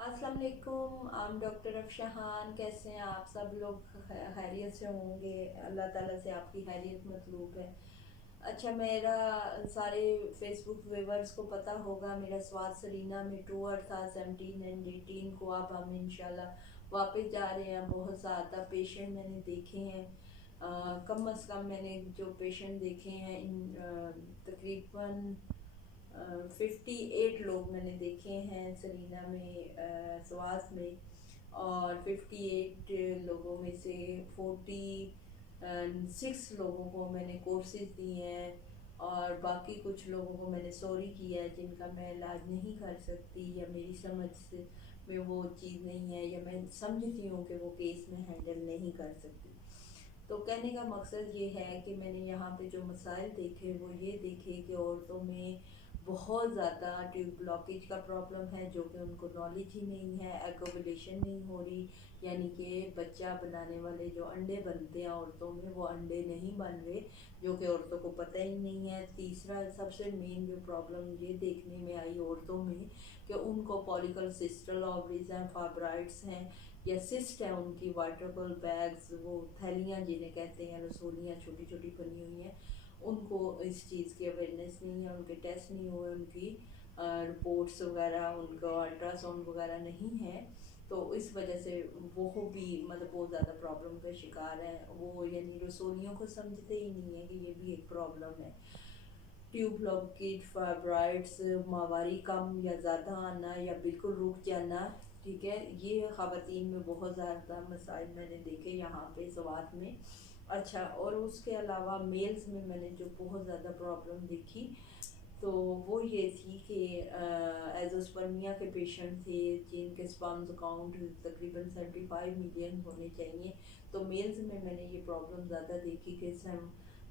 अस्सलाम वालेकुम। डॉक्टर अफशाहान, कैसे हैं आप? सब लोग खैरियत से होंगे। अल्लाह ताला से आपकी खैरियत मतलूब है। अच्छा, मेरा सारे फेसबुक व्यूवर्स को पता होगा, मेरा स्वाद सरीना में टूर था 17 एंड 18 को। अब हम इंशाल्लाह वापस जा रहे हैं। बहुत ज़्यादा पेशेंट मैंने देखे हैं। कम अज़ कम मैंने जो पेशेंट देखे हैं तकरीबन 58 लोग मैंने देखे हैं सरीना में, स्वास में। और 58 लोगों में से 46 लोगों को मैंने कोर्सेज दिए हैं, और बाकी कुछ लोगों को मैंने सॉरी किया है जिनका मैं इलाज नहीं कर सकती, या मेरी समझ से में वो चीज़ नहीं है, या मैं समझती हूँ कि वो केस में हैंडल नहीं कर सकती। तो कहने का मकसद ये है कि मैंने यहाँ पे जो मसाइल देखे वो ये देखे कि औरतों में बहुत ज़्यादा ट्यूब ब्लॉकेज का प्रॉब्लम है, जो कि उनको नॉलेज ही नहीं है। एकोबुलेशन नहीं हो रही, यानी कि बच्चा बनाने वाले जो अंडे बनते हैं औरतों में, वो अंडे नहीं बन रहे, जो कि औरतों को पता ही नहीं है। तीसरा सबसे मेन जो प्रॉब्लम ये देखने में आई औरतों में कि उनको पॉलिकल सिस्टल ओवरीज हैं, फाइब्राइड्स हैं, या सिस्ट है उनकी, वाटरबल बैग्स, वो थैलियाँ जिन्हें कहते हैं, रसोलियाँ छोटी छोटी बनी हुई हैं, उनको इस चीज़ की अवेयरनेस नहीं है, उनके टेस्ट नहीं हुए, उनकी रिपोर्ट्स वगैरह, उनका अल्ट्रासाउंड वगैरह नहीं है। तो इस वजह से वो भी मतलब बहुत ज़्यादा प्रॉब्लम का शिकार हैं वो, यानी रसोलियों को समझते ही नहीं है कि ये भी एक प्रॉब्लम है। ट्यूब ब्लॉकेज, फाइब्राइड्स, माहवारी कम या ज़्यादा आना, या बिल्कुल रुक जाना, ठीक है, ये ख़वातीन में बहुत ज़्यादा मसाइल मैंने देखे यहाँ पे सवात में। अच्छा, और उसके अलावा मेल्स में मैंने जो बहुत ज़्यादा प्रॉब्लम देखी, तो वो ये थी कि एजोस्पर्मिया के पेशेंट थे जिनके स्पर्म्स काउंट तकरीबन 75 मिलियन होने चाहिए। तो मेल्स में मैंने ये प्रॉब्लम ज़्यादा देखी कि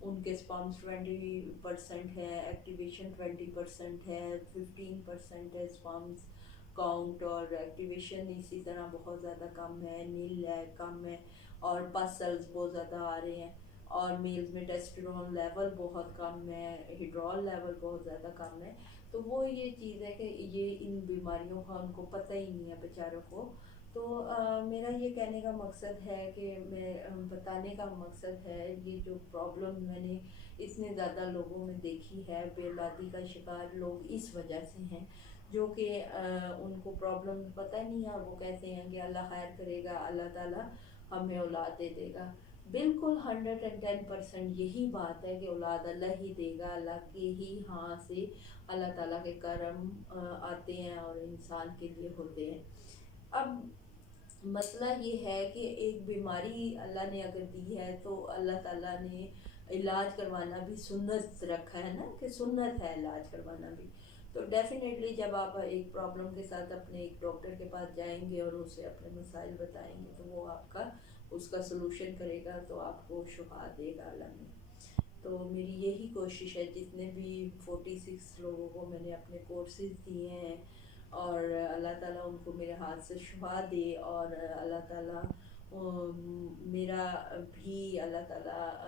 उनके स्पर्म्स 20% है, एक्टिवेशन 20% है, 15% है स्पर्म्स काउंट, और एक्टिवेशन इसी तरह बहुत ज़्यादा कम है, नील है, कम है, और पसल्स बहुत ज़्यादा आ रहे हैं। और मेल्स में टेस्टोस्टेरोन लेवल बहुत कम है, हिड्रोल लेवल बहुत ज़्यादा कम है। तो वो ये चीज़ है कि ये इन बीमारियों का उनको पता ही नहीं है बेचारों को। तो मेरा ये कहने का मकसद है कि मैं बताने का मकसद है, ये जो प्रॉब्लम मैंने इतने ज़्यादा लोगों में देखी है, बेऔलादी का शिकार लोग इस वजह से हैं, जो कि उनको प्रॉब्लम पता ही नहीं है, और वो कहते हैं कि अल्लाह खैर करेगा, अल्लाह ताला हमें औलाद दे देगा। बिल्कुल 110% यही बात है कि औलाद अल्लाह ही देगा, अल्लाह के ही हाँ से अल्लाह ताला के करम आते हैं और इंसान के लिए होते हैं। अब मसला ये है कि एक बीमारी अल्लाह ने अगर दी है, तो अल्लाह ताला ने इलाज करवाना भी सुन्नत रखा है ना, कि सुन्नत है इलाज करवाना भी। तो डेफिनेटली जब आप एक प्रॉब्लम के साथ अपने एक डॉक्टर के पास जाएंगे और उसे अपने मसाइल बताएंगे, तो वो आपका उसका सलूशन करेगा, तो आपको शुफा देगा अल्लाह में। तो मेरी यही कोशिश है, जितने भी 46 लोगों को मैंने अपने कोर्सेज दिए हैं, और अल्लाह ताला उनको मेरे हाथ से शुफा दे, और अल्लाह ताला मेरा भी अल्लाह ताला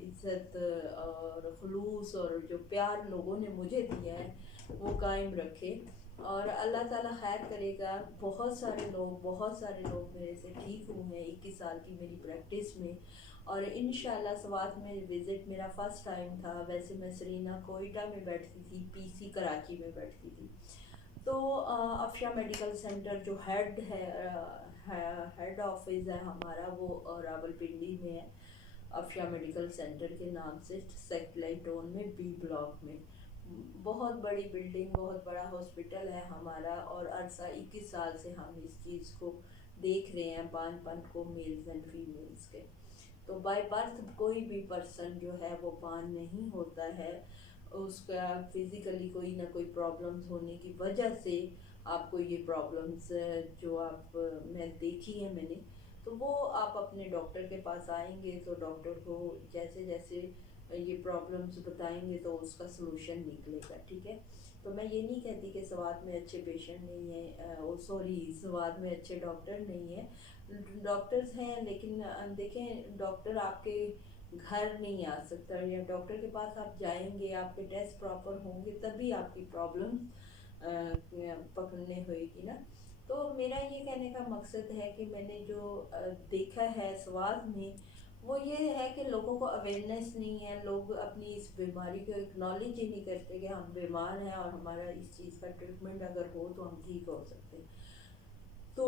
इज़्ज़त और खुलूस और जो प्यार लोगों ने मुझे दिया है वो कायम रखे, और अल्लाह ताला खैर करेगा। बहुत सारे लोग मेरे से ठीक हुए हैं 21 साल की मेरी प्रैक्टिस में, और इंशाल्लाह स्वात में विज़िट मेरा फ़र्स्ट टाइम था। वैसे मैं सरीना कोयटा में बैठती थी, पीसी कराची में बैठती थी। तो अफशा मेडिकल सेंटर जो हेड ऑफिस है हमारा, वो रावलपिंडी में है। अफशा मेडिकल सेंटर के नाम से सेटेलाइट टाउन में बी ब्लॉक में बहुत बड़ी बिल्डिंग, बहुत बड़ा हॉस्पिटल है हमारा, और अरसा 21 साल से हम इस चीज़ को देख रहे हैं, बानपन को, मेल्स एंड फीमेल्स के। तो बाय बर्थ कोई भी पर्सन जो है वो बान नहीं होता है, उसका फिज़िकली कोई ना कोई प्रॉब्लम्स होने की वजह से आपको ये प्रॉब्लम्स जो आप मैं देखी है मैंने, तो वो आप अपने डॉक्टर के पास आएंगे, तो डॉक्टर को जैसे जैसे ये प्रॉब्लम्स बताएंगे तो उसका सलूशन निकलेगा, ठीक है। तो मैं ये नहीं कहती कि स्वात में अच्छे पेशेंट नहीं है, सॉरी, स्वात में अच्छे डॉक्टर नहीं है, डॉक्टर्स हैं, लेकिन देखें, डॉक्टर आपके घर नहीं आ सकता, या डॉक्टर के पास आप जाएंगे, आपके टेस्ट प्रॉपर होंगे, तभी आपकी प्रॉब्लम पकड़ने होएगी ना। تو میرا یہ کہنے کا مقصد ہے کہ میں نے جو دیکھا ہے سوات میں، وہ یہ ہے کہ لوگوں کو اویئرنیس نہیں ہے، لوگ اپنی اس بیماری کو اکنالج ہی نہیں کرتے کہ ہم بیمار ہیں اور ہمارا اس چیز کا ٹریٹمنٹ اگر ہو تو ہم ٹھیک ہو سکتے ہیں۔ تو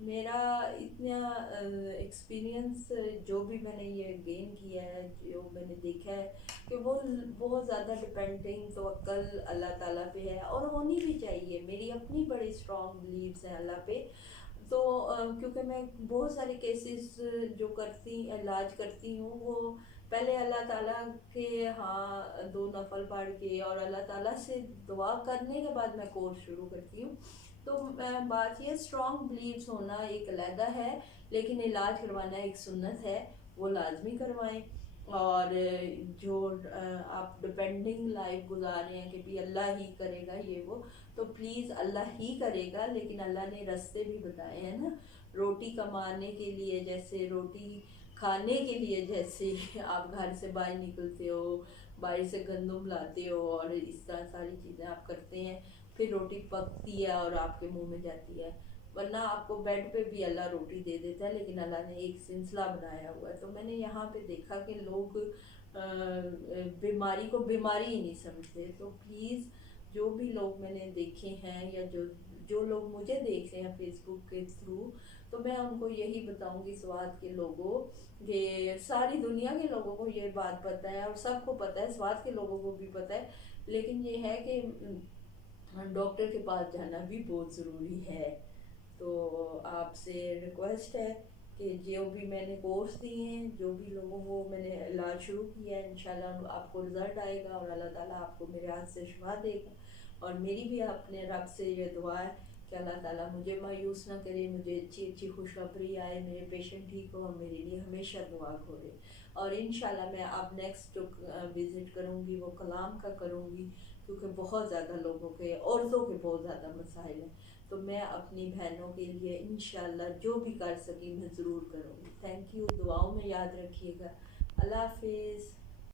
میرا اتنا ایکسپیرینس جو بھی میں نے یہ گین کیا ہے، جو میں نے دیکھا ہے کہ وہ بہت زیادہ ڈپینڈنگ توکل اللہ تعالیٰ پہ ہے، اور ہونی بھی چاہیے۔ میری اپنی بڑی اسٹرانگ بلیوز ہیں اللہ پہ۔ تو کیونکہ میں بہت سارے کیسز جو علاج کرتی ہوں، وہ پہلے اللہ تعالیٰ کے ہاں 2 نفل پڑھ کے اور اللہ تعالیٰ سے دعا کرنے کے بعد میں کورس شروع کرتی ہوں۔ تو بات یہ اسٹرانگ بلیوز ہونا ایک علیحدہ ہے، لیکن علاج کروانا ایک سنت ہے، وہ لازمی کروائیں۔ اور جو آپ ڈپینڈنگ لائف گزار رہے ہیں کہ بھی اللہ ہی کرے گا یہ وہ، تو پلیز اللہ ہی کرے گا، لیکن اللہ نے راستے بھی بتائے ہیں نا۔ روٹی کمانے کے لیے، جیسے روٹی کھانے کے لیے جیسے آپ گھر سے باہر نکلتے ہو، باہر سے گندم لاتے ہو اور اس طرح ساری چیزیں آپ کرتے ہیں، پھر روٹی پکتی ہے اور آپ کے منہ میں جاتی ہے۔ ورنہ آپ کو بیڈ پہ بھی اللہ روٹی دے دیتا ہے، لیکن اللہ نے ایک سلسلہ بنایا ہوا ہے۔ تو میں نے یہاں پہ دیکھا کہ لوگ بیماری کو بیماری ہی نہیں سمجھتے۔ تو پلیز جو بھی لوگ میں نے دیکھے ہیں، یا جو لوگ مجھے دیکھ رہے ہیں فیس بک کے تھرو، تو میں ان کو یہی بتاؤں گی سوات کے لوگوں، کہ ساری دنیا کے لوگوں کو یہ بات پتہ ہے اور سب کو پتہ ہے، سوات کے لوگوں کو بھی پتہ ہے، لیکن یہ ہے کہ ڈاکٹر کے پاس جانا بھی بہت ضروری ہے۔ تو آپ سے ریکویسٹ ہے کہ جو بھی میں نے کورس دیے ہیں، جو بھی لوگوں کو میں نے علاج شروع کیا ہے، انشاءاللہ آپ کو رزلٹ آئے گا اور اللہ تعالیٰ آپ کو میرے ہاتھ سے شفا دے گا۔ اور میری بھی اپنے رب سے یہ دعا ہے کہ اللہ تعالیٰ مجھے مایوس نہ کرے، مجھے اچھی خوشخبری آئے، میرے پیشنٹ ٹھیک ہو، اور میرے لیے ہمیشہ دعا کھولے۔ اور انشاءاللہ میں اب نیکسٹ جو وزٹ کروں گی وہ کلام کا کروں گی، کیونکہ بہت زیادہ لوگوں کے، عورتوں کے بہت زیادہ مسائل ہیں۔ تو میں اپنی بہنوں کے لیے انشاءاللہ جو بھی کر سکی میں ضرور کروں گی۔ تھینک یو، دعاؤں میں یاد رکھیے گا۔ اللہ حافظ۔